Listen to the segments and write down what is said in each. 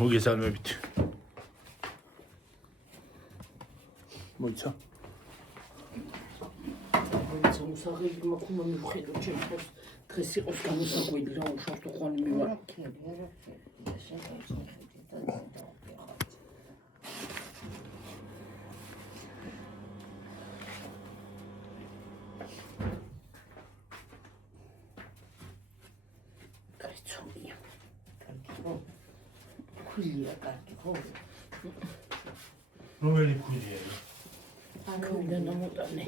მოგესალმებით. მოიცა. მოსაღები მაქვს მივხედო ჩემს დღეს იყოს გამოსაგველი რა უშავთო ყვანი მივარ. კარიცომია. ქულია კარგი ხო? რომელი ქულია? აქამდე მომოტანე.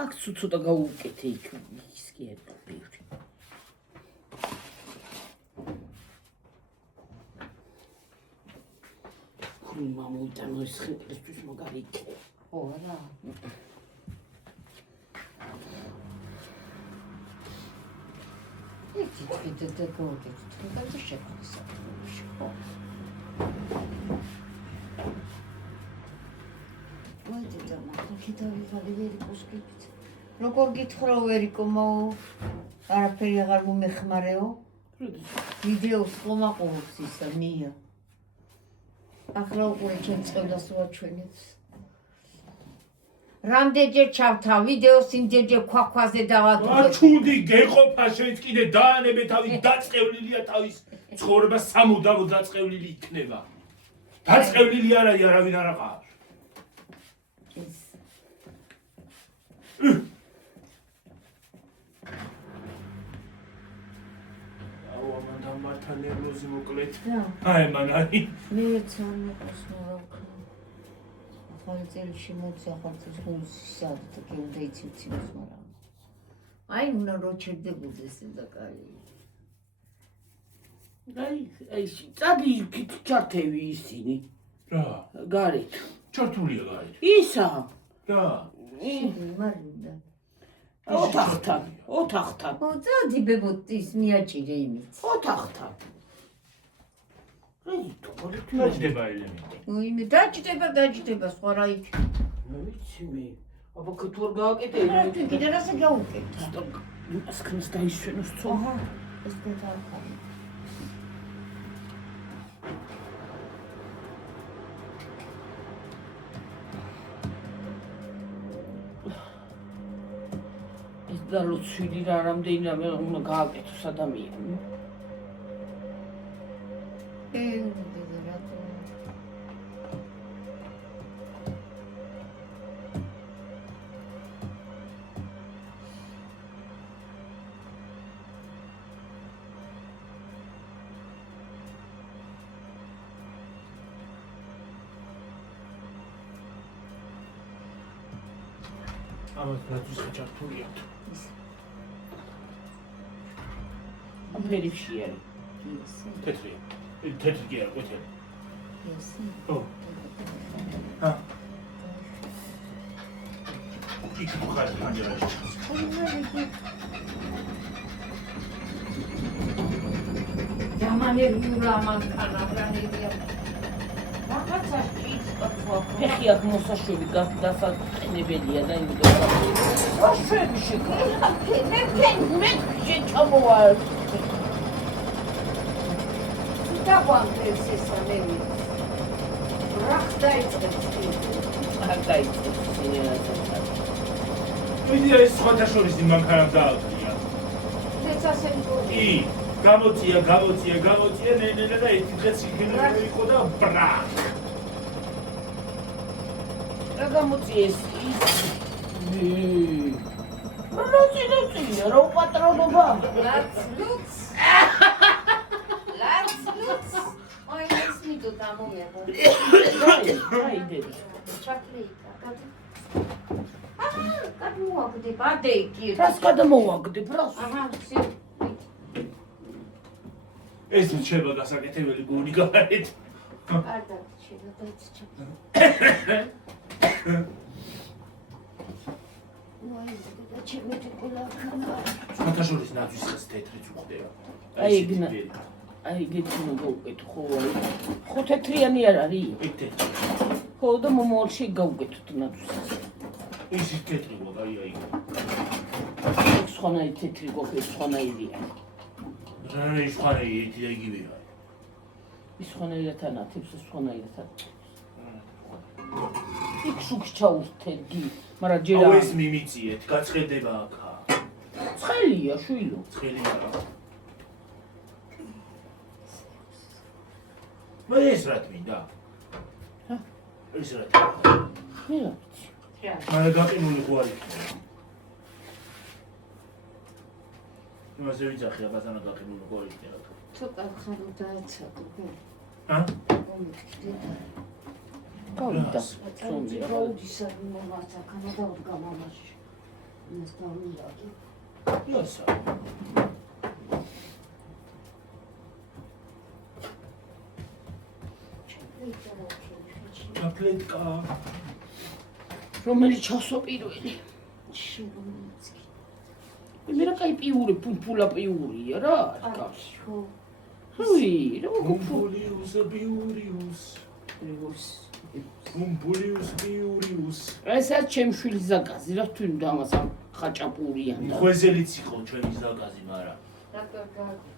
აქ ცუცუდა გაუკეთე იქ ის კი ერთა ბევრი. ხუმა მომიტანო ის ხელისთვის მაგარი იქნება. ხო რა. ერთი თვითონ გოგეთ თქო და შეფასა. ხო. მოიძა მაგითა ვიღალი ვერიკოს გიქით. როგორ გითხრა ვერიკო არაფერი აღარ მომეხმარეო? ვიდეოს ხომ აყურებს ისა მია. ახლა უყურე ჩემ წელას ვაჩვენებს. რამდენჯერ ჩავთა ვიდეოს იმდენჯერ ქვაქვაზე დავადო. ჩუდი გეყოფა შეც კიდე დაანებე თავის დაწყევლილია თავის ცხოვრება სამუდამოდ დაწყევლილი იქნება. დაწყევლილი არა არავინ არ აყავს. მართან ნერვოზი მოკლედ. აი მან აი. მეც არ მეყოს მოვაქ. ახალი წელში მოწახარწეს გულსად და უნდა იცივცივოს მაგრამ. აი უნდა რო ჩერდებოდეს და კაი. აი წადი ჩართევი ისინი. რა? გარეთ. ჩართულია გარეთ. ისა. რა? მარინდა. ოთახთან. ო წადი ბებოტის მიაჭირე იმით. ოთახთან. აი თუ დაჭდება ელემენტი. იმე დაჭდება სხვა რა იქ. ვიცი მე. აბა ქუთურ გააკეთე. თუ კიდე რასე გაუკეთე. იმას ქნს დაისვენოს ცოა. ეს გადაახარე. და ლოცვილი რა რამდენიმე უნდა გააკეთოს ადამიანი. ამას რათვის ჩართულია. ფერიფში არის. თეთრი. თეთრი კი არა, ყვითელი. ესი. ო. იქ ხარ პანჯერაში. გამანერგულა მანქანა ბრანებია. რაღაცა შეიძლება ფეხი აქ მოსაშვები დასაყენებელია და იმედო. მოშვები შეგა. მე შეჭამოვარ. დაგვამდეს ესამენი. რახდა იწებს. არ დაიწებს სინერაზე. ვიდეო ეს სხვათა შორის მანქანამ დააყრია. ეცასენგური. გამოცია ნენენა და ერთი დღეს იგენერა იყო და ბრაკ. რა გამოწიეს ის? როწინო, რა უპატრონობა? ლაც. აი ეს მიდო დამომეღო. აი დედი. ჩაკლი. გადმოვაგდე, ბადე კი. რას გადმოვაგდებ, რას? აჰა, ეს შეიძლება გასაკეთებელი გუნი გარეთ. კარგად შეიძლება დაიწყო. ვაი, და ჩემეთი კოლაკანა. სხვათა შორის ნაძვის ხეს თეთრიც უხდება. აი გეცნო გაუკეთო ხო აი. ხო თეთრიანი არ არის? თეთრი. ხო და მომავალში გაუკეთოთ ნაძვის. ის თეთრი ვაგაი აი. სხვანაირი თეთრი გოგები სხვანაირია. რა ის ხარი ერთი და იგივეა. ის სხვანაირად ანათებს, სხვანაირად. იქ შუქს ჩაურთედი, მაგრამ ჯერ აუ არ. ეს მიმიწიეთ, გაცხედება აქა. ცხელია, შვილო. ცხელია რა. მე ეს რა თმინდა? ჰა? ეს რა თმინდა? მე რა ვიცი. მარა გაყინული ხوارი. იმაზე ვიძახი აბაზანა გაყინული ხوارი ხდება. ცოტა ხარო დაეცადო. ჰა? გავიდა. სომი რაუდისა მომაცა კანადა გამამაში. ეს გამილადი. იასა. აბლეტკა. რომელი ჩასო პირველი? შეგომიცი. მე რა кай პიური, პუმპულა პიურია რა, კარგი. ხო. ჰუი, რა პუმპულიუს პიურიუს. პუმპულიუს პიურიუს. ესაც ჩემ შვილის ზაკაზი, რა თუ ამას ამ ხაჭაპურიან და. ხვეზელიც იყო ჩვენი ზაკაზი, მაგრამ რატო გაგვი?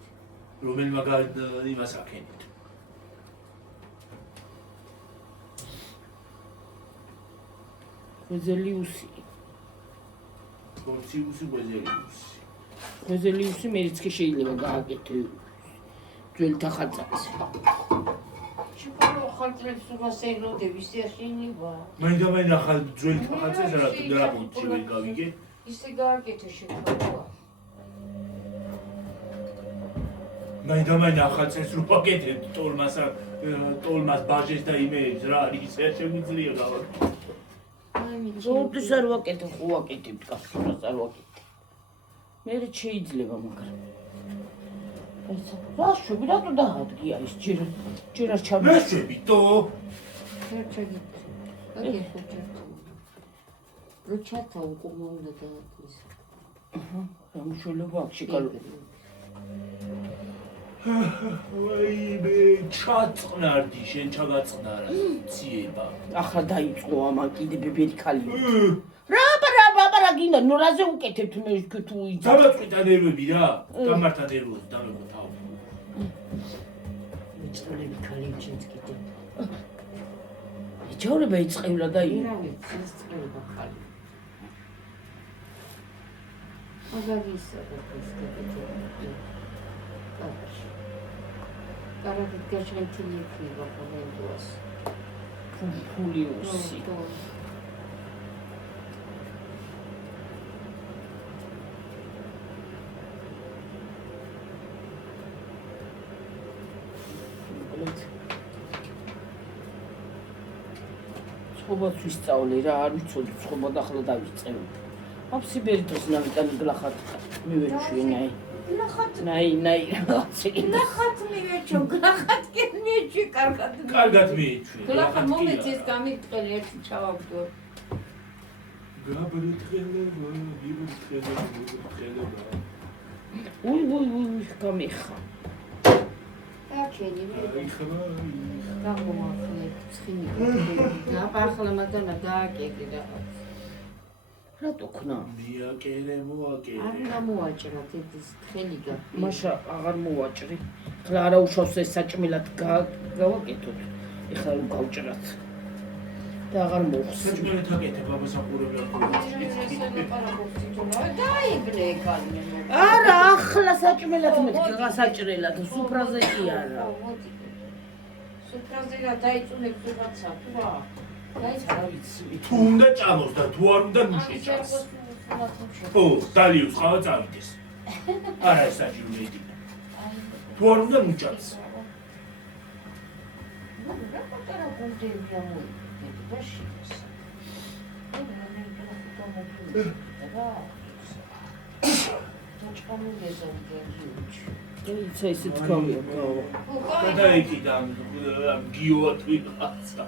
რომელმა იმას აკენით. ხვეზელიუსი. პორციუსი ხვეზელიუსი. ხვეზელიუსი მეც კი შეიძლება გააკეთო. ძველი თახალწაც. ჩიქარო ხალხებს უგასეიროდების ეშინება. მაინდა ახალ ძველი ხალხებს რა პუნჩი ვერ გავიგე. ისე გააკეთე შეკავდა. მაინდა ახალწეს რო პაკეტებ ტოლმას ბაჟეს და იმეებს რა არის ეს შეგვიძლია გავაკეთო. ზოდეს არ ვაკეთებ, ხო ვაკეთებ, კაცურას არ ვაკეთებ. მე შეიძლება მაგრამ. ეს რა შვები რატო დაადგია ის ჯერ არ ჩამო. მე შვებიტო. ჩერჩები. აგიხო ჩერჩები. როჩათა უკმონდა დაათვის. რამშველობა აქ შეკალო. ვაიმე ჩაწყნარდი შენ ჩაგაწყნარა ციება. ახლა დაიწყო ამან კიდე ბებერი ქალი. რა გინდა ნუ რაზე უკეთებთ მე თუ იცი. დამატყიტა ნერვები რა. დამართა ნერვები დამეკო თავი. მიწოლები ქალი ჩენც კიდე. იჩაურება იწყევლა და რა ვიცი ეს წყება ხალი. აგარისა და ეს კიდე. კარგი გაჩვენთილი იქნება პონენტოს. პუმპულიუსი. ცხობაც ვისწავლე რა, არ ვიცოდი ცხობად ახლა დავიწყებ. აბ სიბერიტოს ნავიტანი გლახათ მივეჩვენაი. ნაი რაღაცი. ნახათ მივეჩო, გლახათ კი მიეჩი კარგად. კარგად მიეჩვი. გლახათ მომეცეს გამიტყელი ერთი ჩავაგდო. გაბრთხელება, ვიბრთხელება. უი, გამიხა. აკენი მე იხება. გამომახლე ცხინი. ნაპახლა მათანა დააკეტი რაღაც. რატო ქნა? მიაკერე, არ მოაკერე. გამოაჭრა თეთის თხელი გა. მაშა აღარ მოვაჭრი. ხლა არა უშავს ეს საჭმელად გავაკეთოთ. ეხლა რომ გავჭრათ. და აღარ მოხს. საჭმელად აკეთებ აბასახურებლად. დაიბნე კალმე. არა, ახლა საჭმელად მეთქი, გასაჭრელად, სუფრაზე კი არა. სუფრაზე რა დაიწუნებ რაღაცა, თუ რა? რა ვიცი. თუ უნდა ჭამოს და თუ არ უნდა ნუშეჭას. ო, დალიოს ხავა წავიდეს. არა საჭირო თუ არ უნდა ნუჭას. რა პატარა გუნდები ამოიდგეთ და შიგას. იცი ისეთ გავია გავა. გადაიკიდა ამ გიოათ ვიღაცა.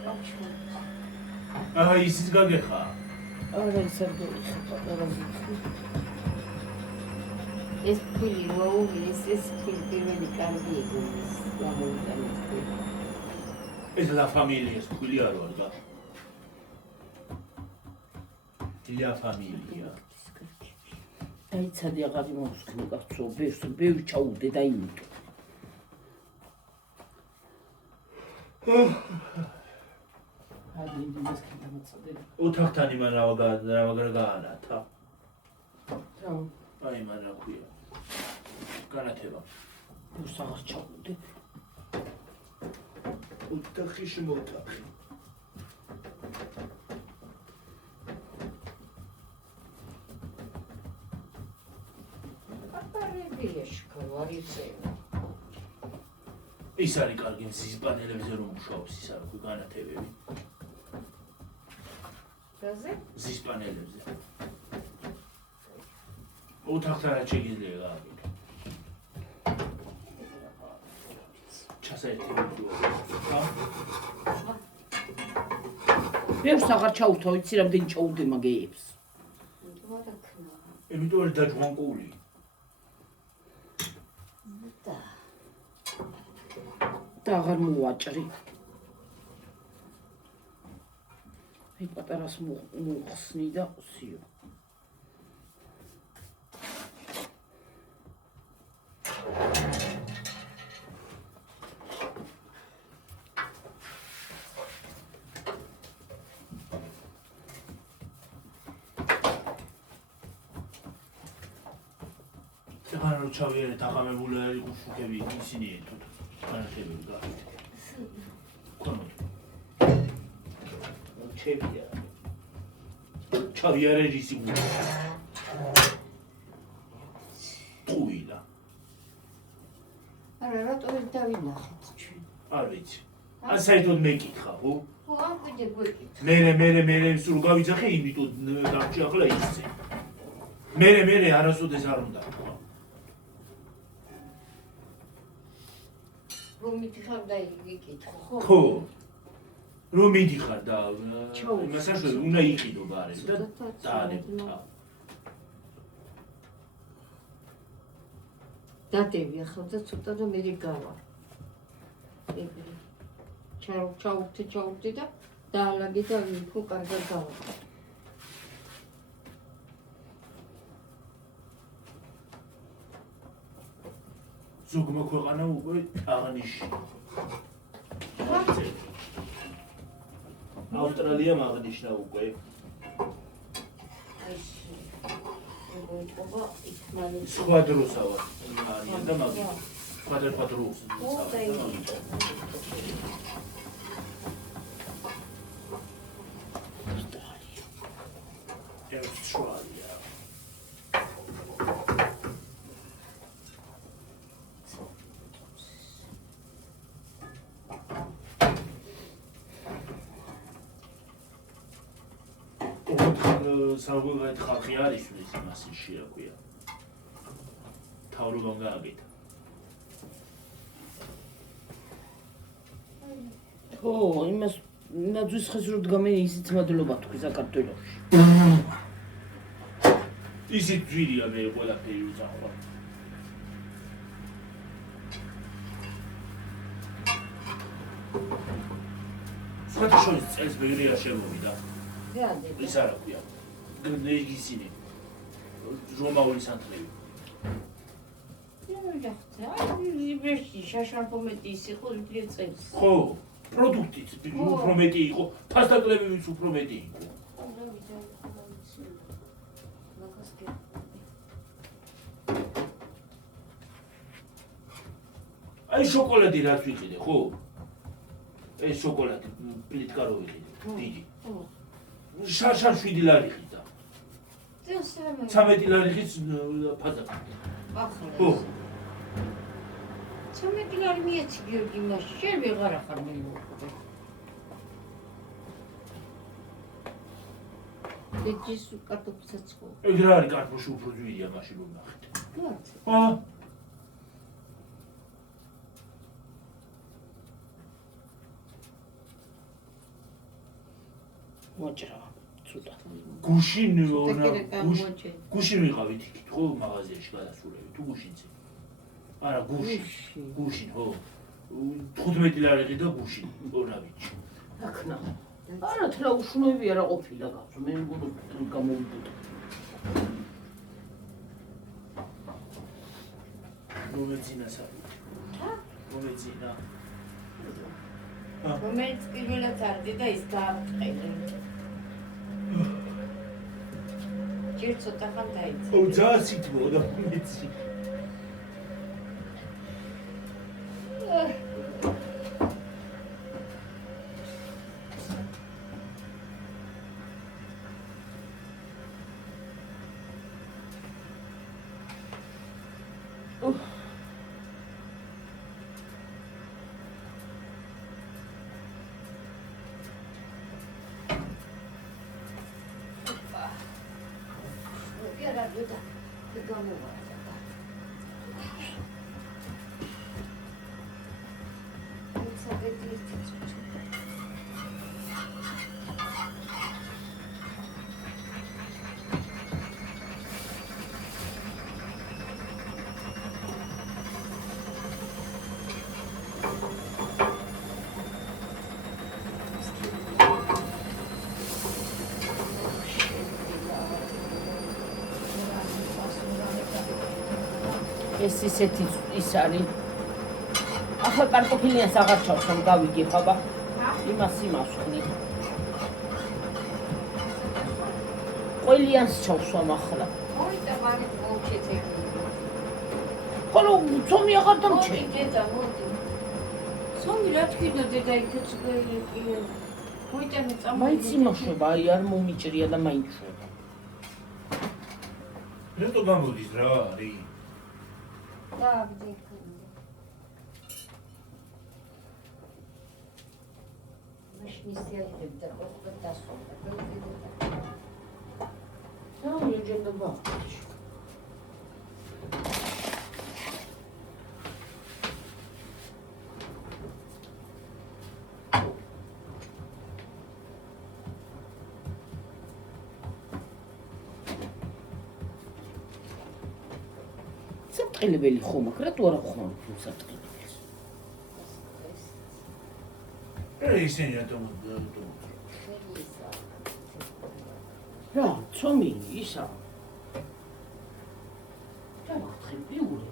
აი ისიც გაგეხა. არა ის არ გიხება პატარა. ეს ფული როული ეს ფული პირველი კარგი ეგონის გამოვიტანეთ. ეს ლა ფამილია ეს ფული არ ვარ და. ლა ფამილია. დაიცადი აღარ იმოსხმო კაცო, ბევრი ჩაუდე და იმიტო. აი იმას გადამაწოდე. ოთახთან იმან რა გაანათა. რა აი მან რა ქვია. განათება. ბევრს აღარ ჩაუდე. ოთახი შემოთახი. ის არის კარგი მზის პანელებზე რომ მუშაობს ის არ აქვს განათებები. რაზე? მზის პანელებზე. ოთახთან რა შეიძლება გააკეთო. ჩასაერთებელია. ბევრს აღარ ჩაუთავ, იცი რამდენი ჩაუდე მაგეებს. იმიტომ რომ დაჯვანკული. და აღარ მოვაჭრი. აი პატარას მოხსნი და უსიო. ახლა რო ჩავიარეთ აღამებული არის უშუქები ისინი ერთად. განათებები გააკეთე. კონოთ. ჩებია. ჩავიარე ისი გული. ტუილა. არა, რატო ვერ დავინახეთ ჩვენ? არ ვიცი. ან საერთოდ მეკითხა, ხო? ხო, ამ კიდე გვეკითხა. მე სულ გავიძახე, იმიტომ დამჭი ახლა ისე. მე არასოდეს არ უნდა. რომ მითხარ და იკითხო, ხო? ხო. რომ მიდიხარ და მასაშოზე უნდა იყიდო ბარემ და დაანებთა. დადები ახლა და ცოტა და მე გავა. ჩაუვთე და დაალაგე და ვიქო კარგად გავა. ზოგმა ქვეყანა უკვე აღნიშ. ავსტრალიამ აღნიშნა უკვე. სხვა დროსა ვარ. არიან და მაგით. სხვადასხვა დროს. Australia. საუბრობთ ხალხი არის ის მასში რა ქვია. თავრობამ გააკეთა. ხო, იმას ნაძვის ხეს რო დგამენ ისიც მადლობა თქვი საქართველოში. ისიც ძვირია მე ყველაფერი უძახვა. სხვადასხვა წელს ბეგრია შემოვიდა. ის არა ქვია. ისინი რომაული სანთლები. იბერში შაშარფომეტი ის იყო ვიდრე წელს. ხო, პროდუქტიც უფრო მეტი იყო, ფასტაკლებიც უფრო მეტი იყო. აი შოკოლადი რაც ვიყიდე, ხო? ეს შოკოლადი პლიტკა რო ვიყიდე, დიდი. შარშარ 7 ლარი ხიდა. 13 ლარი ხის ფასტაკი. ხო. 13 ლარი მიეცი გიორგი მაშინ, შენ ვეღარ ახარ მივუყვე. ეჯის კარტოფილსაც ხო. ეგ რა არის კარტოფილში უფრო ძვირია მაშინ რომ ნახეთ. ხო. მოჭრა ცუდა. გუშინ ვიყავით იქით ხო მაღაზიაში გადასულები თუ გუშინზე. არა გუშინ ხო 15 ლარი ყიდა გუშინ ორნავიჩი. აკნა. არა თლა უშუნოები არა ყოფილა კაცო მე მგონი გამოვიდოდა. მომეძინა საერთოდ. მომეძინა. რომელიც პირველად არდი და ის გაამყენე. ჯერ ცოტა ხან დაიწყე. ო ძალიან სიტყვა მომეძინა. ეს ისეთი ის არის. ახლა კარტოფილიანს აღარ ჩავს რომ გავიგი ხაბა. იმას ვხდი. ყველიანს ჩავსვამ ახლა. მოიცა მაგით მოვჩეთე. ხოლო ცომი აღარ დამჩე. მოდი დედა, მოდი. ცომი რა თქვია დედა იქაც კი. მოიტანე წამო. მაინც იმაშვება, აი არ მომიჭრია და მაინც შვება. რატო გამოდის რა არის? დავდე. მაშინ ისიაჭებდა ოქრო დასვლა. დაუჯერდება. სატყილებელი ხომ აქ რატო არა ხომ სატყილებელს? ისინი რატომ რა, ცომი ისა. დავახთხე პიურე.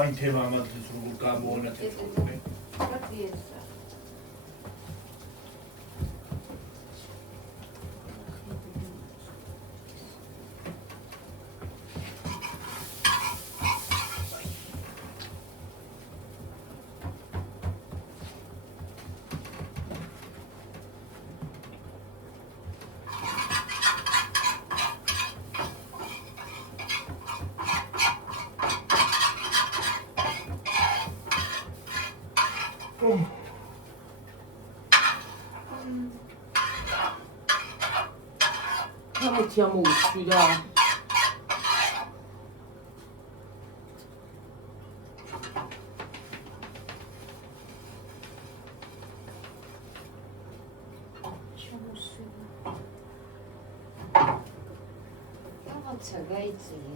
აი თემა ამათთვის როგორ გამოანათებია. გაწიესა. ამეთი ამოუშვი რა. რაღაცა გაიწიე.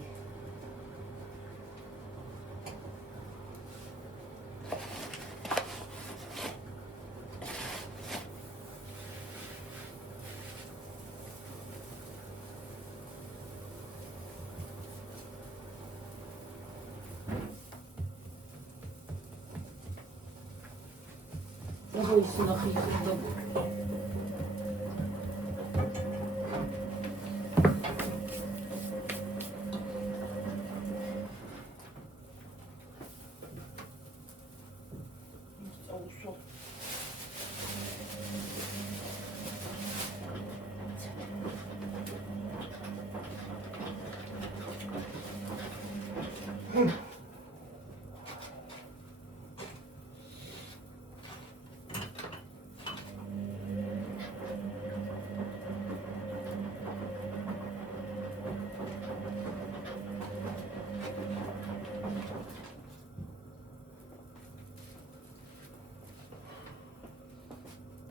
აბა ის ნახე და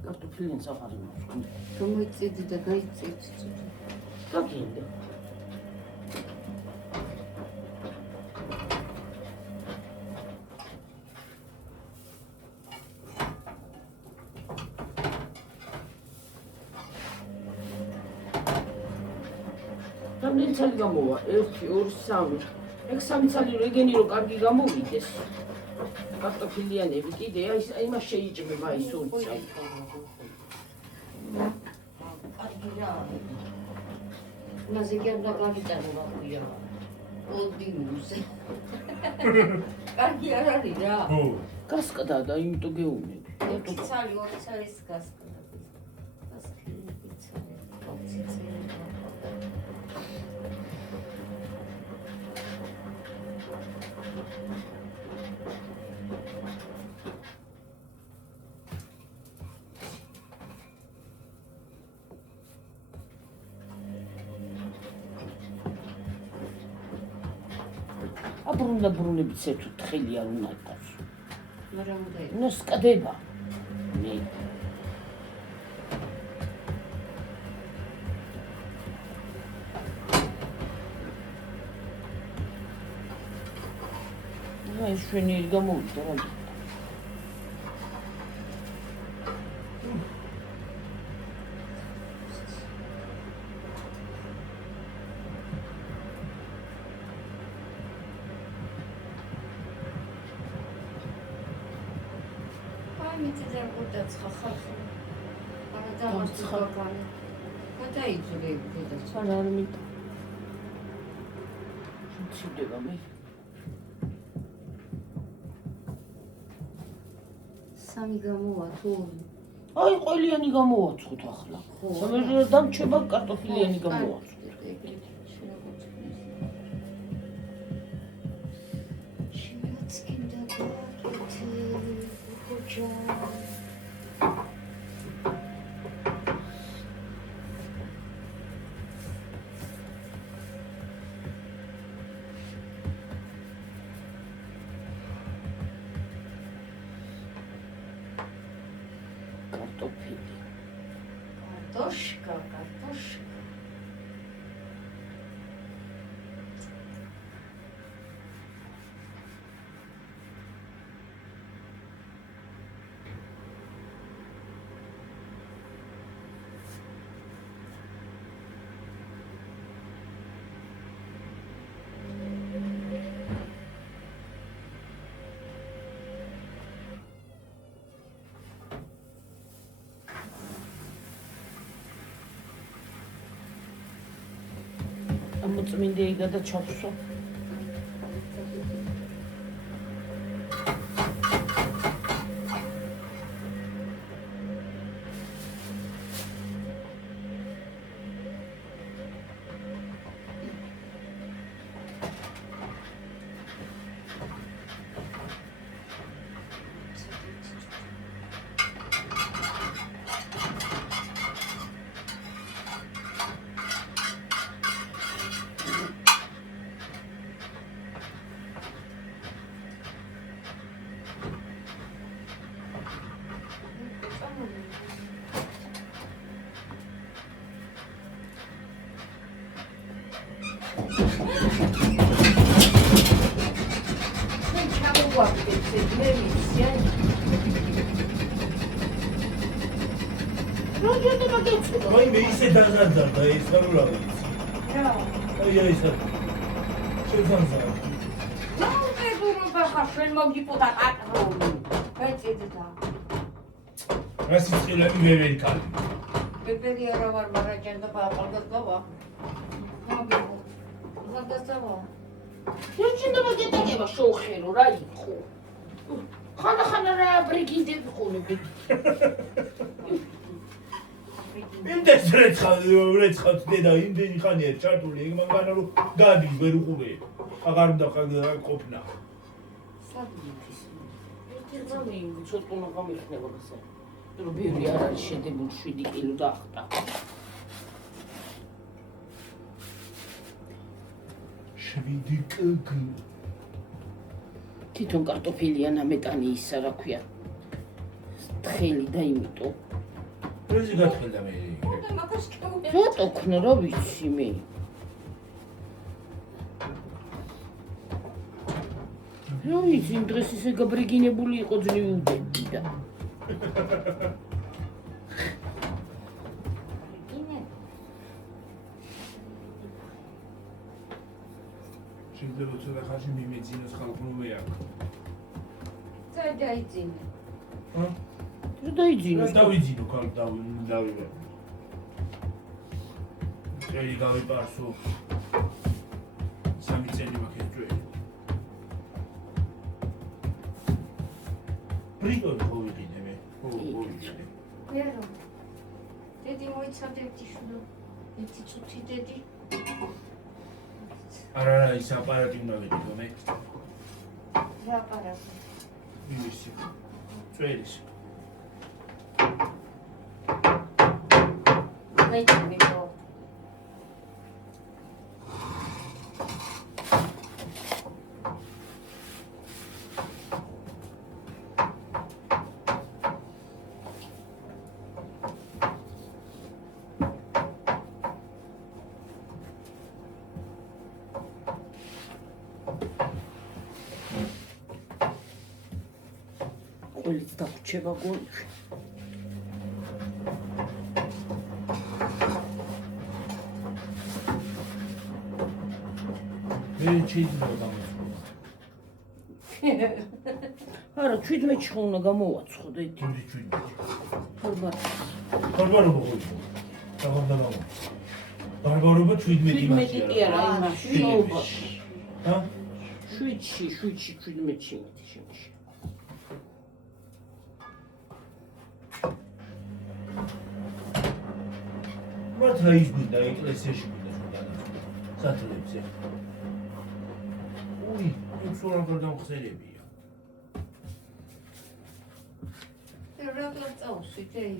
კარტოფილიანს აღარ იმოწყდა. გამოიწედი და გაიწედი. გაგინდა. რამდენი ცალი გამოვა? 1, 2, 3. ეგ 3 ცალი რეგენი რო კარგი გამოვიდეს. კარტოფილიანები კიდე აი იმას შეიჭმება ის ულცა. კარგი რა. მასე კი არ დაგაგიტანა ხუია. ოდინუს. კარგი არ არის რა. ხო. გასკდა და იმიტომ გეუბნები. ცალი 2 ცალის გასკდა. გასკდი ცალი. ბრუნებიც ერთო თხელი არ უნდა იყოს. მაგრამ უნდა იყოს. ნუ სკდება. მე აი შვენიერი გამოვიდა რა. მიწიდან უდაცხა ხალხი. არა დამარცხებული. გადაიძურები და სულ არ მით. შევდება მე. სამი გამოვა თუ აი ყველიანი გამოვაცხოთ ახლა. სამეზე დამჩება კარტოფილიანი გამოვაცხოთ. Картошка. მოწმინდე იგა და ჩავსო. აი მე ისე დაღარდა ეს რა რა ვიცი. რა. აი ეს. შევსანზა. ნუ ეგურობა ხარ მოგიპუტა აკროლი. გაიწედა. რასი წილები მე ვერ კალი. ბებერი არა ვარ, მაგრამ ჯენდობა ახალგაზრდა. მოგებო. ახალგაზრდა. ჯენდობა გეტაკება შოუხერო რა იყო. ხანა რა ბრიგიდები ხუნები. იმდეს რეცხავ დედა იმდენი ხანია ჩართული ეგ მაგანა რომ გადი ვერ უყურე აღარ უნდა ყოფნა საბუთის ერთი ძამი ცოტა გამიხნება ასე რომ ბევრი არ არის შედებული 7 კილო დაახტა 7 კგ თვითონ კარტოფილია ნამეტანი ისა რა ქვია თხელი და იმიტომ პრეზი გათქელდა მე. რატო ქნა რა ვიცი მე. რა ვიცი იმ დღეს ისე გაბრიგინებული იყო ძლივუდები და შეიძლება ცოტა ხანში მიმეძინოს ხალხმოვე აქ. დაიძინე. ჰა? რა დაიძინო? დავიძინო ხალხ დავივე. წელი გავიპარსო. 3 წელი მაქვს წველი. პრიტონ ხოვიყიდე მე. ხო. ვერო. დედი მოიცადე თიშულო. ერთი წუთი დედი. არა, ის აპარატი უნდა ვიდო მე. რა აპარატი? იმისი. წველის. მეჭმიო. ყველიც დაგვრჩება გონში. მე შეიძლება გამოსვლა. არა 17-ში ხო უნდა გამოვაცხო და თუმცა 17. ბარბარობა ხო. დავამდა. ბარბარობა 17 17 კი არა იმაში. ჰა? 7-ში 17-ში შემში. მათ რა ის გვინდა ეკლესიაში გვინდა სულთანი. სათლებზე. უი, ის სულთანი დამხსენებია. რა გაწავსი დეი?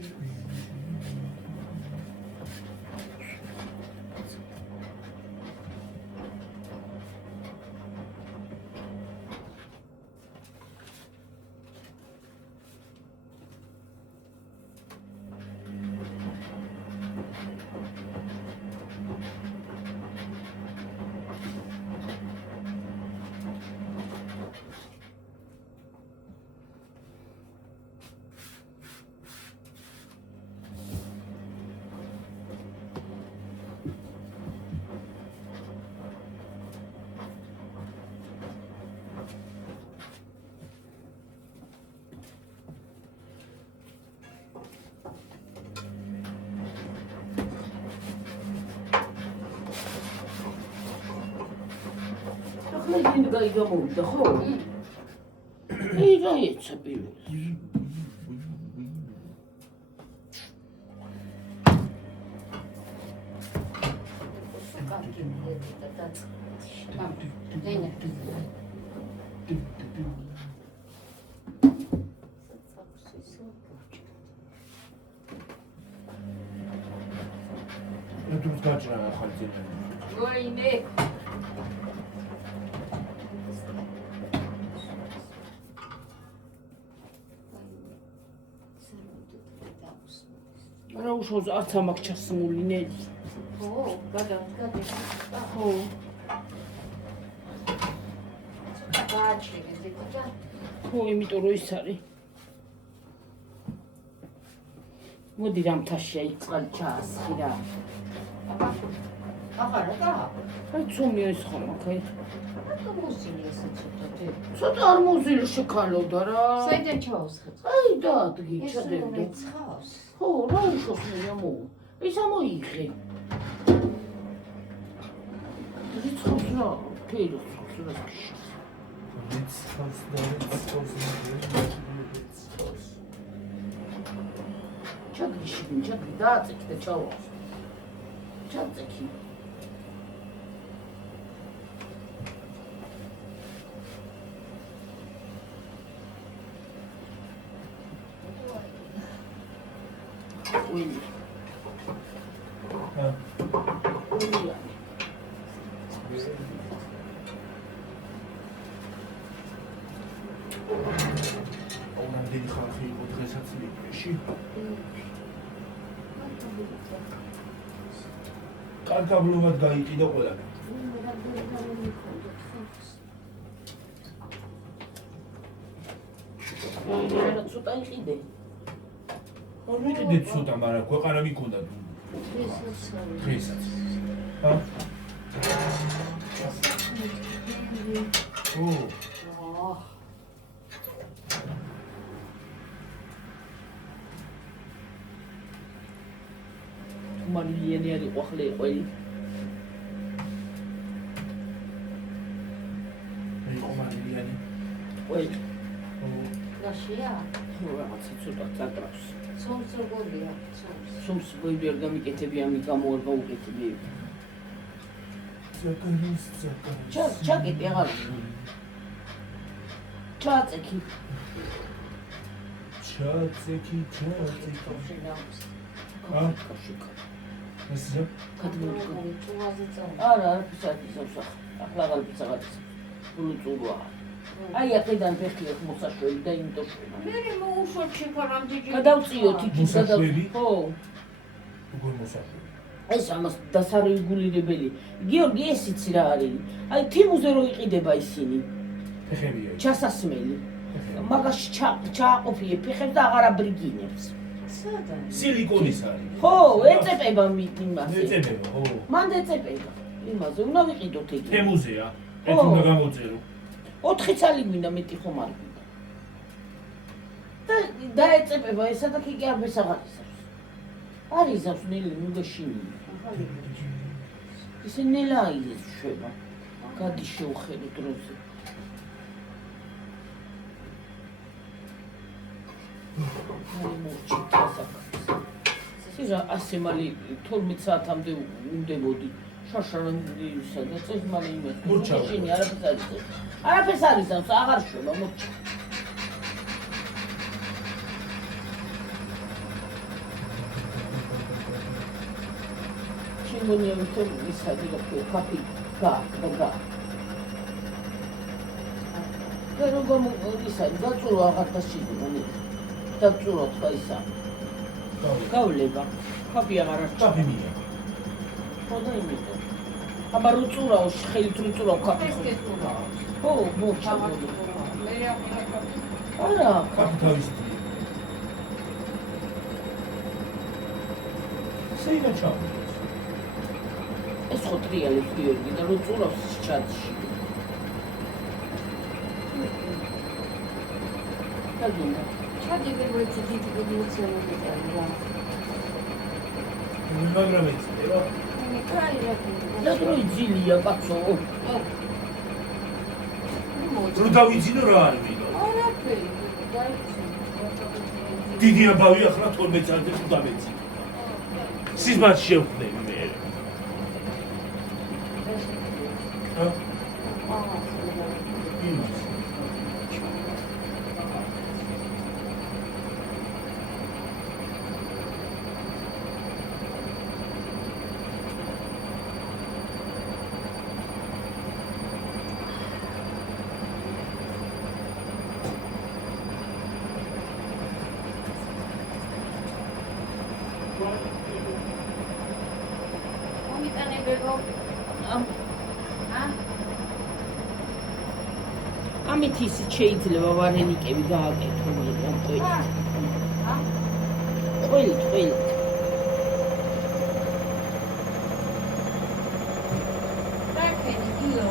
ხმედი გაიგამოვიდა ხო? ეი რა ეცა პირველი. მე თუ გაჭრა ახალი ძინა. ვაიმე. რა უშავს არც ამაქვს ჩასმული ნელი. ხო, გადავდგა. ხო. გააჩერე ზედა. ხო, იმიტომ რომ ის არის. მოდი რამთაშია იქ წყალი ჩაასხი რა. ახლა რა? აი ცომია ის ხომ აქ. რატო მოსილი ესე ცოტა? ცოტა არ მოზილი შეკალოდა რა. საიდან ჩაუსხეთ? აი დაადგი ჩადებდა. ცხავს. ხო, რა უშავს მე ამო. ის ამოიღე. რიცხავს რა, ფერო ცხავს რა გიშა. რიცხავს და რიცხავს. ჩაგრი დააწექი და ჩავავს. ჩაწექი. Ui. ოღონდ დიდი ხალხი იყო დღესაც მიწაში. კანკაბლობად გაიყიდა ყველა. რა ცოტა იყიდე. არ მიყიდე ცოტა, მაგრამ ქვეყანა მიქონდა დღესაც. ჰა? ო, მარილიანი არის ყვახლე ყველი. იყო მარილიანი. ყველი. ნაშია? ხო, რაღაცა ცოტა წაკრავს. სომს როგორია? სომს ბოიბი არ გამიკეთები, ამის გამო არ გაუკეთები. ჩაკეტი აღარ. ჩაწექი. ჩაწექი. ა? ესე? არა, ფიცადის ახლა აღარ ფიცაგადის. გულუწურვა. აი აქედან ფეხი აქვს მოსაშველი და იმიტომ მე მოუშვებ შეხარამდე გადავწიოთ იქით მოსაშველი? ხო. როგორ მოსაშველი? ეს ამას დასარეგულირებელი. გიორგი ესიც რა არის? აი თიმუზე რო იყიდება ისინი. ფეხებია. ჩასასმელი. მაგაში ჩააყოფიე ფეხებს და აღარ აბრიგინებს. სადა? სილიკონის არის. ხო, ეწეპება იმაზე. ეწებება, ხო. მან ეწეპება. იმაზე უნდა ვიყიდოთ იგი. თემუზეა. ეს უნდა გამოწერო. 4 წელი მინდა მეტი ხომ არ მინდა. და დაეწეპება ესა და კი არაფერს აღარ იზავს. არ იზავს ნელი მუგაშინი. ისე ნელა იზრდება. გადის შეუხედო დროზე. აი მოჭი დასაკეთეს. სიზა ასე მალე 12 საათამდე უნდებოდი. შაშარანისა და წეს მალე იმას. მურჩაჟინი არაფერს არ იზავს. არაფერს არ იზავს, აღარ შვება მოჭი. შეგონია რომ ისადი რა კაფე გა. და როგორ ისადი დაწურო აღარ დასჭირდება ნე. დაწურო თქვა ისა. გავლება. კაფე აღარ არის. კაფე მია. ხო და იმიტომ. აბა რუწურაო ხელით რუწურაო კაფე ხო. ხო, მოჭა. არა, კაფე თავის. სეიდა ჩავ. ეს ხო ტრიალებს გიორგი და რუწურავს ჩატში. კაგინა. ჩადი ვერცი დიდი მოცემულია. მაგრამ ეცევა. მე კაი რა. და დროი ძილია კაცო. რო დავიძინო რა არის ვიდო. არაფერი, დაიცი. დიდი ამბავი ახლა 12 წელზე თუ დამეცი. სიზმარს შევხვდები მე. ჰა? იმას. ამით ისიც შეიძლება ვარენიკები გააკეთონ ამ ყველით. ყველით. რაკენი დილო.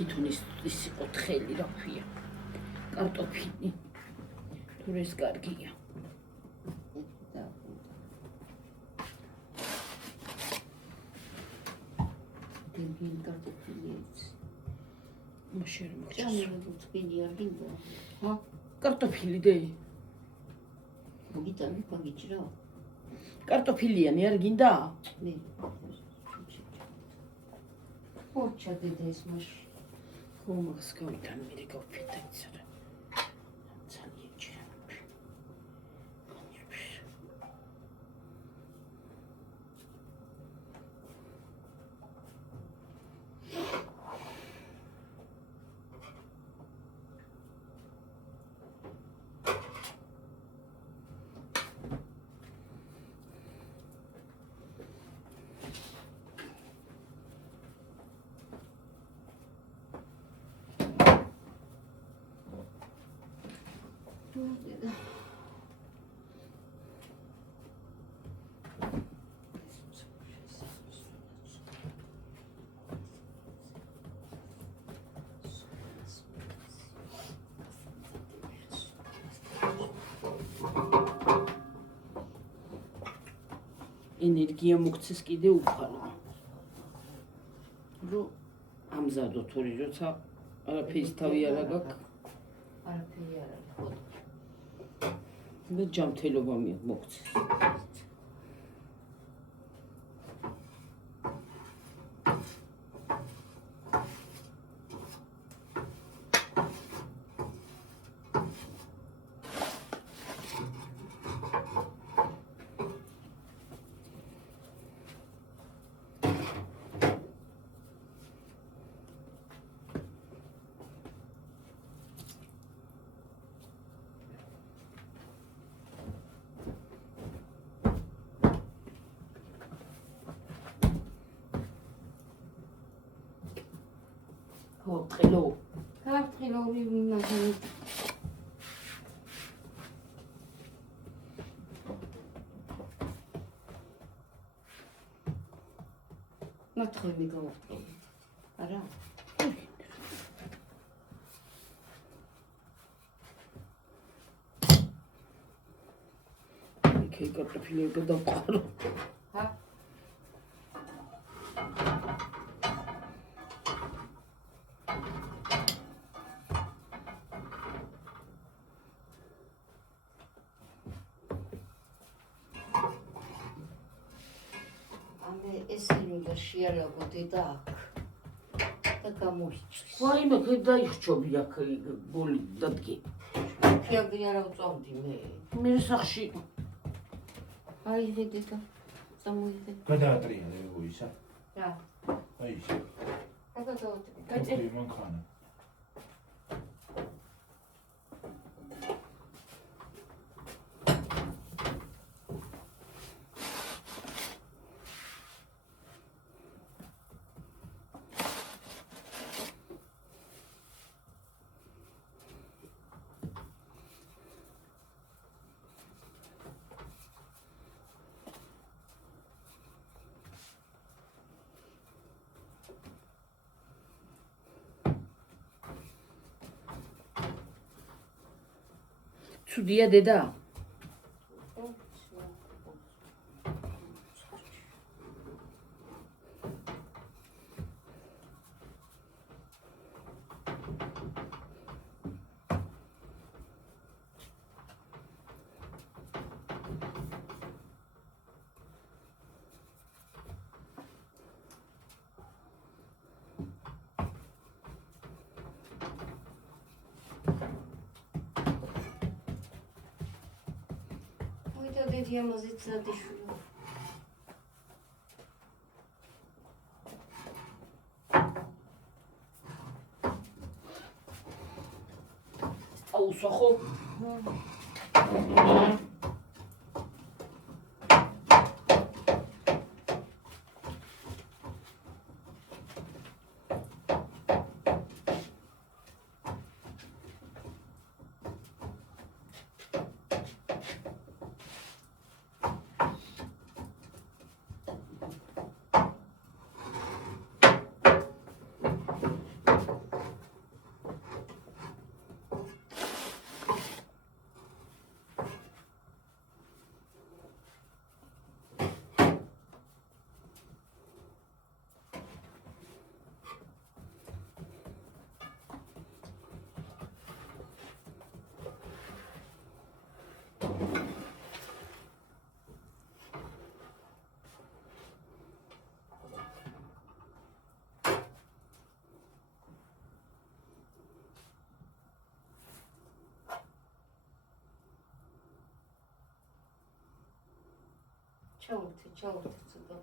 თვითონ ის იყო თხელი რა ქვია. კარტოფილი. თუ ეს კარგია. დინგინ კარტოფილიებს. მაშინ ჭამები წვილი არ გინდა? ჰა? კარტოფილი დე. მოგიტანი პაგიჭრა? კარტოფილიანი არ გინდა? მე. ორჩა დედეს მაშ. ხო მაგას გავიტან მე გავფეთა ისა რა. ძალიან ჭირა. ენერგია მოგცეს კიდე უფალო. რო ამზადო თორი როცა არაფერის თავი არ აგაქვს. არაფერი არ არის. და ჯანმრთელობა მოგცეს. Hello. Hello, we ნათხემი გავახტოვე. არა? იქ კარტოფილი გადავყარო. ჰა? შეარაღო დედა აქ და გამოიწვის. ვაიმე გადაიხჩობი აქ გოლი დადგე. ფიაგრი არ ავწავდი მე. მე სახში. აი დედა წამოიდე. გადაატრიალე ისა. რა? აი ისე. გადაატრიალე. კაცი მანქანა. ცუდია დედა? დედი ამაზეც სადიშვილი. აუსახო. ჩაურთე ცოტა.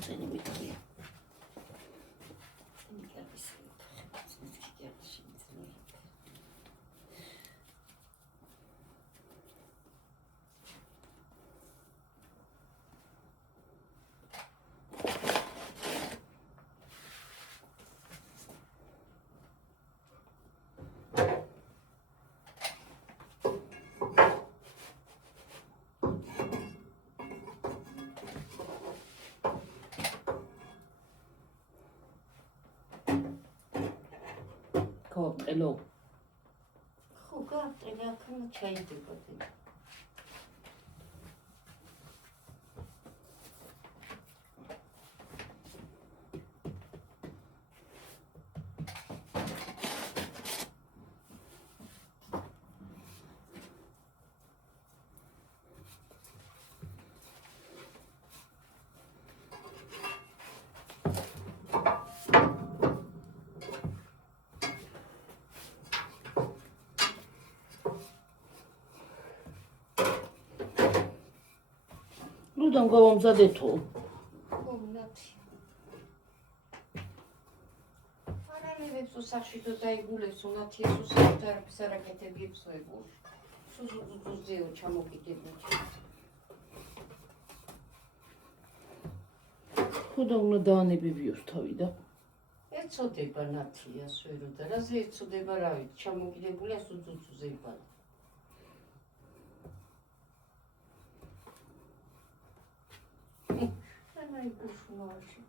წენი მიგია. გავაყელო. ხო, გავაყელე, აქ ჩაიდება. როდან გავამზადეთო? ხო, ნათი. არანებებს უსახში თუ დაიგულებს, ნათი ეს უსახთარებს არაკეთებიებს ვეგულ. სუზუზეო ჩამოკიდებული. ხოდა უნდა დაანებებიოს თავი და ეცოდება ნათია სვერო და რაზე ეცოდება რა ვიცი, ჩამოკიდებულია სუზუზეზე იბადა. აი გუშინოში.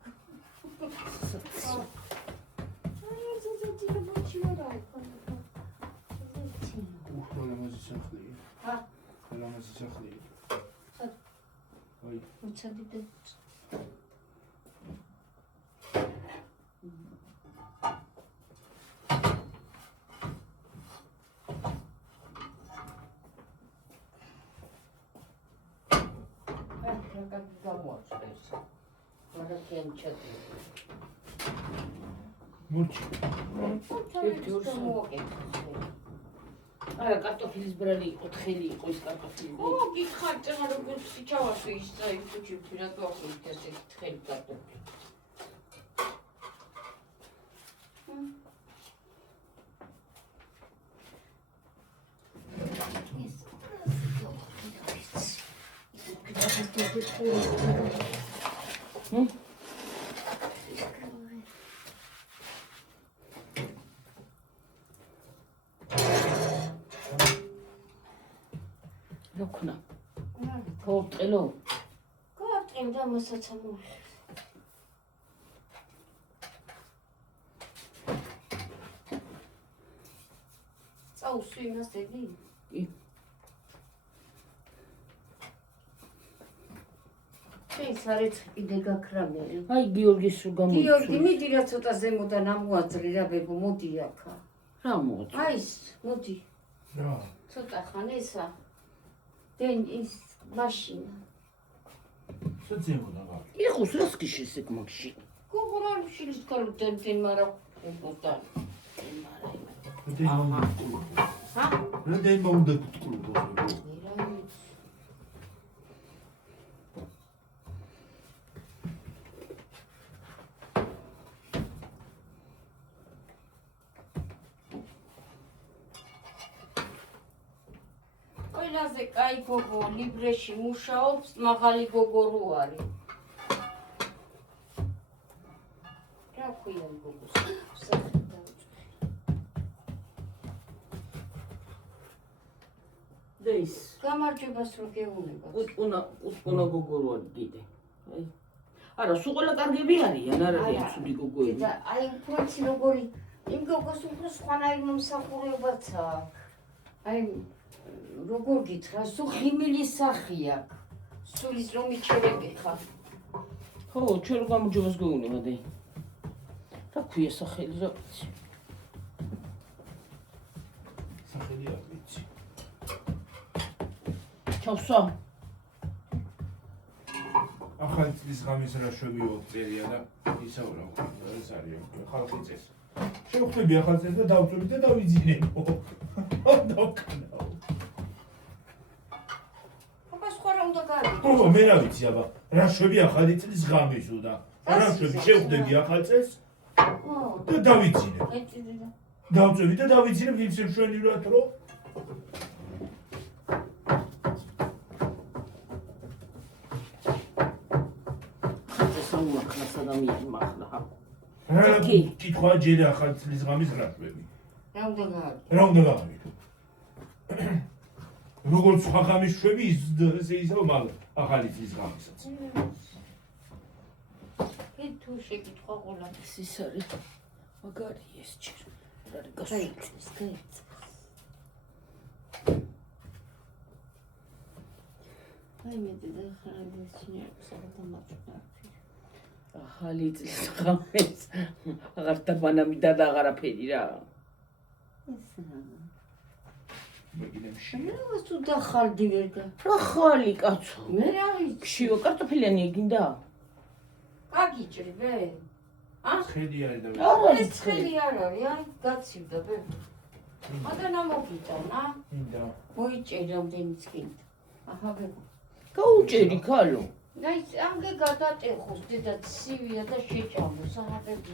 აი ზოგადად მოჩიარა იქნება. უხოლამაზი სახლია. ჰა, უხოლამაზი სახლია. აი, მოწადიდე. Как замочишься. Маракем чаты. მორჩი. არა კარტოფილის ბრალი იყო, თხელი იყო ის კარტოფილი. ო, გითხარით, რა როგორც ჩავასვი ის წაი ხუჩი რა გვაქვს ესე თხელი კარტოფილი. რა ქნა? გავაყელო. გავაყენ და მასაც ამოიღე. წაუსვი მასები? კი. ეს არის კიდე გაქრამელი. აი გიორგის რო გამოიწვია. გიორგი, მიდი რა ცოტა ზემოდან ამოაძრე რა ბებო, მოდი აქა. რა მოაწვა? აი ეს, მოდი. რა? ცოტა ხან ესა. დენ ის მაშინა. საწემოდა რა? იყოს რას გიშეს ეგ მაგში? გოგორან შილის კალუტენ დენ მარა უბოთან. ჰა? რა დენ მომდა კუტკულო. ყველაზე კაი გოგო ლიბრეში მუშაობს, მაღალი გოგო რო არის. რა ქვია გოგოს? დეის. გამარჯვებას რო გეუბნება. უტყუნა გოგო რო არის კიდე. აი. არა, სულ ყველა კარგები არიან, არ არის ცუდი გოგოები. და აი უფრო ცი როგორი იმ გოგოს უფრო სხვანაირ მომსახურებაც აქვს. აი როგორ გითხრა, სულ ხიმილის სახი აქვს. სულ ის რომ იჩერები ხარ. ხო, ჩვენ რო გამარჯვებას გვეუბნება და რა ქვია სახელი რა ვიცი. სახელი არ ვიცი. ჩავსვა. ახალი წლის ღამის რა შევიოთ წერია და ისაუბრა ეს არის ხალხი წეს. შევხვდები ახალ წელს და დავწვევი და დავიძინებო. დავკანაო. აბა სხვა რა უნდა გავიგო? ო, მე რა ვიცი აბა, რა შვები ახალი წლის ღამის და რა შვები შევხვდები ახალ წელს ო, და დავიძინებ. ეჭირე და დავწვევი და დავიძინებ იმ შემშვენივრად რომ სამუახლას ადამიანი მახლა. რა კი. კითხვა ჯერე ახალი წლის ღამის რა შვები. რა უნდა გავიგო? რა უნდა გავიგო? როგორც სხვა ღამის შვები ისე ისევ მაგ ახალი წლის ღამისაც. კი თუ შეკითხვა ყოლა. ის არის მაგარი ეს ჯერ. რა არის გაიწეს, გაიწეს. აი მე და ხარადის ჩინებს საერთოდ ახალი წლის ღამეს აღარ დაბანამიდა და აღარაფერი რა. ეს რა. მოგინებში. რა თუ დახალდი ვერ გა. რა ხალი კაცო. მე რა ვიცი. ქშიო კარტოფილიანი ეგინდა? გაგიჭრიბე? ხედი არის და არა ეს ცხელი არ არის, აი გაცივდა ბები. მაგან ამოგიტანა, მინდა. მოიჭერი რამდენიც კიდე. აჰა ბები. გაუჭერი ქალო. აი ამგე გადატეხოს დედა ცივია და შეჭამოს აჰა ბები.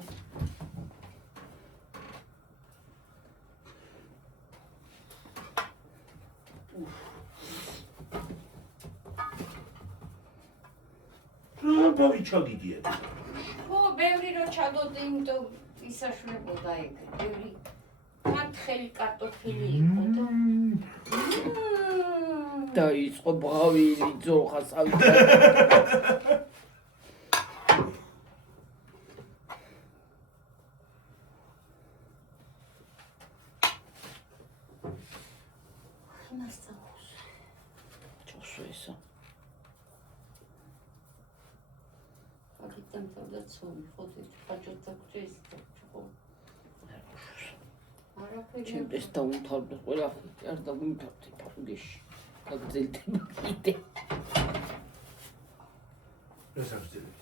რა დავიჩაგიდია. ხო, ბევრი რო ჩადოდი, იმიტომ ისაშლებოდა ეგ. ბევრი კარტხელი კარტოფილი იყო და დაიწყო ბღავილი ძოხა სავიდა. მასწავლოს. ჩავსვა ესა. აგიტან თავდა ცოლი, ხო ბაჭოთ დაგვჭეს ხო. არაფერი. ჩემდეს დაუმთავრდა ყველაფერი, არ დაუმთავრდა ფარგეში. გაგძელდება კიდე. ეს აღწერეთ.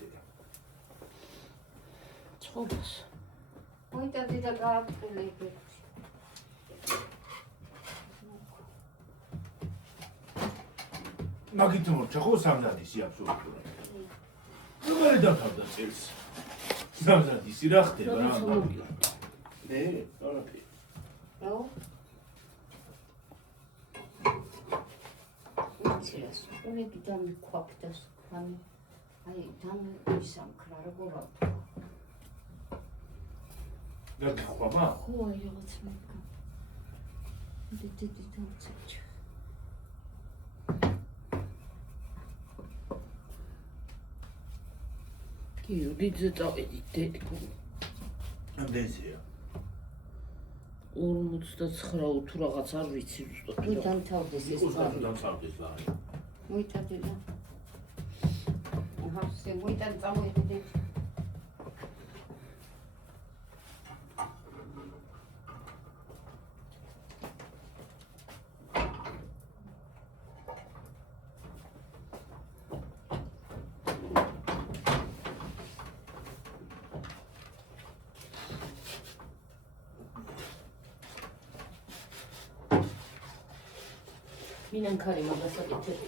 ცხოვრებას. მოიტადი და გააკეთე. მაგით მორჩა ხო სამზადისი აბსოლუტურად. როგორ დათავდა წელს? სამზადისი რა ხდება რა? მე, არაფერი. რა? უცირას, უნები დამიქვაფდა სქანი. აი, დამისამქრა როგორ ავთქვა. გაგხვამა? ხო, აი რაღაც მეკა. დიდი დავწეჭ. კი, უდიძე წავედი დედკო. ამდენზეა. 59 თუ რაღაც არ ვიცი ზუსტად. თუ დამთავრდეს ეს იყოს ბარი. დამთავრდეს ბარი. მოიტადი და. აჰა, შე მოიტადი წამოიხედე. მინან ქარი მაგას აკეთებ.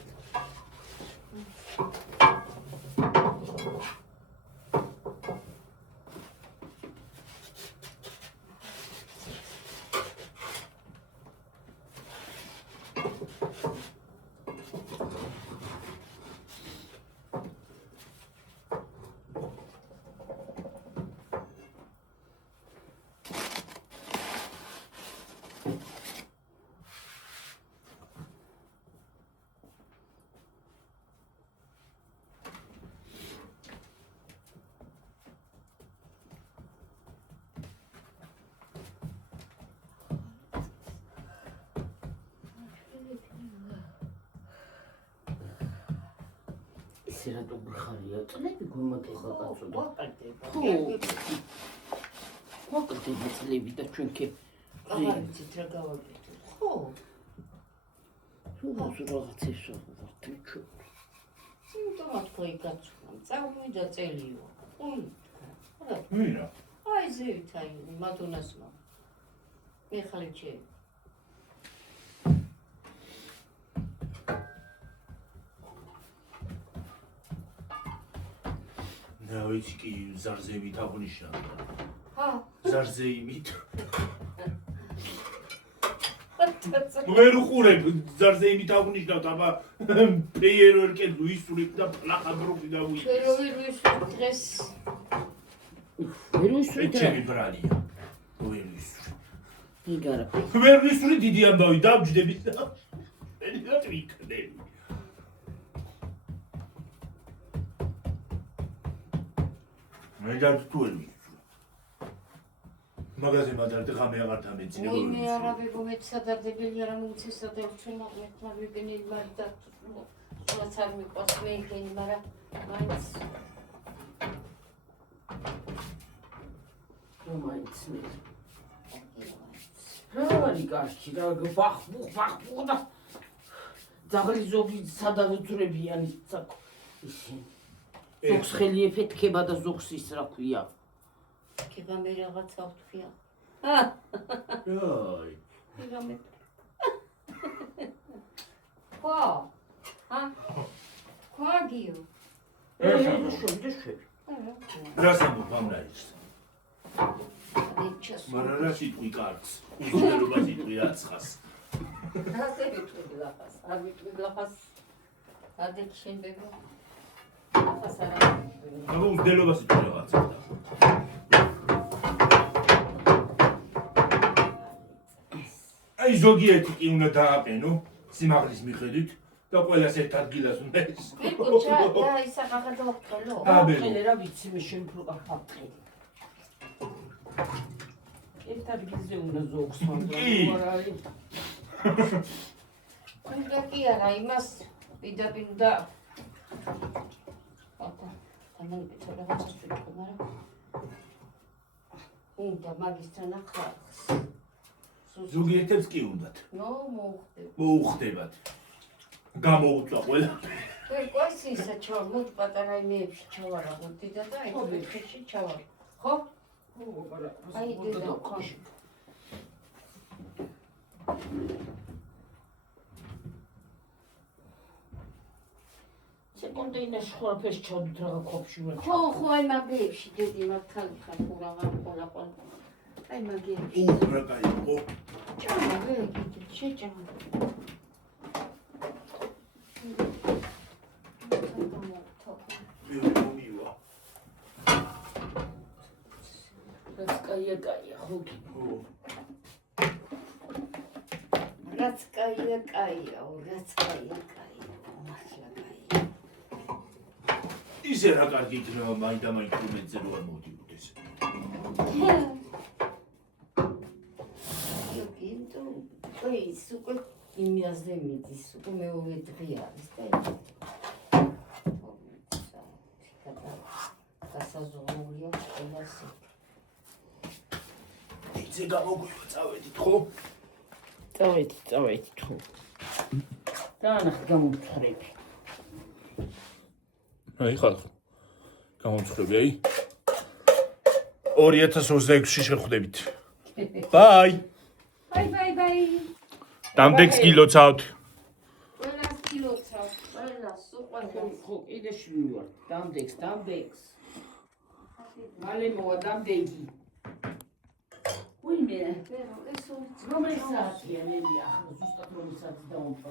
ვიცი რატო გიხარია წლები გუმატება კაცო და მოკლდება წლები და ჩვენ კე აღარ ვიცით რა გავაკეთოთ ხო თუ რაღაცის ვართ ჩვენ იმიტომ თქვა იკაცო წავიდა წელიო ой ვირა აი ზევით აი მადონასმა მე ხალჩე რა ვიცი კი ზარზევით აღნიშნა ჰა ზარზეიმით ვერ უყურებ ზარზეიმით აღნიშნავთ აბა ფეიერვერკე ლუისურით და პლაკაბროხი დავიწყე ჩვენ რო ვისვით დღეს ვერ ვისვრით რა ჩემი ბრალია ვერ ვისვრით იგარა ვერ ვისვრით დიდი ამბავი დავჯდებით და შეიძლება ვიქნები მე თუ ვერ ვისვრით მაგაზე მაგარ ღამე აღარ დამეწინე ой მე არა ვიგო მე სადარდებელი არა მომცესა და ჩვენ აღმეთმა ვიგენი მარდა რაც არ მიყვარს მე იქენი მაგრამ მაინც მაინც რა არის კარგი რა ვახბუხ და ძაღლი ზოგი სადავუძრებიანი ცაკ ისინი ზოგს ხელი ეფეთქება და ზოგს ის რა ქვია კება მე რაღაცა ვთქვია აი იგამე ყო ყო გიო შევიდე რას ამბობ მარა რა სიტყვი კარგს უზრუნველობა სიტყვი აცხას ასე ვიტყვი ლაფას არ ვიტყვი ლაფას ადეთ შენ ბებო ლაფას არა აბა უზრუნველობა სიტყვი რაღაცა აი ზოგიერთი კი უნდა დააყენო სიმაღლის მიხედვით და ყველას ერთ ადგილას უნდა ის ვიკუჩა და ისა ხახა დავხტელო ხელი რა ვიცი მე შემფრუა ფაფხელი ერთ ადგილზე უნდა ზოგს მაგრამ არ არის უნდა კი არა იმას პირდაპირ და აბა ამერიკა რაღაცას ვიტყვი მაგრამ უნდა მაგისთან ახალს ზოგიერთებს კი უნდათ მოუხდებათ გამოუწვა ყველა ვერ ყვას ისა ჩავა მოდ პატარა იმეებში ჩავარა მოდიდა და აი ხეში ჩავარა ხო აი დედა ხო სეკუნდეინაში ხორაფერს ჩავდით რაღა ყოფში ვერ ხო აი მაგეებში დედი მართალი ხარ ხო რაღა ყოლა აი მაგეებში რა კაი ხო ჩავა მე კიდე შეჭამა რაც კაია ხოგი რაც კაია რაც კაია მართლა კაია ისე რა კარგი იქნება მაინდა-მაინც უმეცე რო მოდიოდეს კინტო ой სუკო იმაზე მიდის სუკო მეორე დღე არის და გასაზრდულია ყველასი იცი გამოგვივა წავედით ხო წავედით ხო დაანახე გამომცხრები აი ხალხო გამომცხრები აი 2026-ში შეხვდებით ბაი ბაი დამდეგს გილოცავთ ყველას გილოცავთ ყველას უყვარს ხო კიდე შევივარ დამდეგს მალე მოვა დამდეგი ვინმე ეს რომელი საათია ნელი ახლა ზუსტად რომელი საათი დავამტყო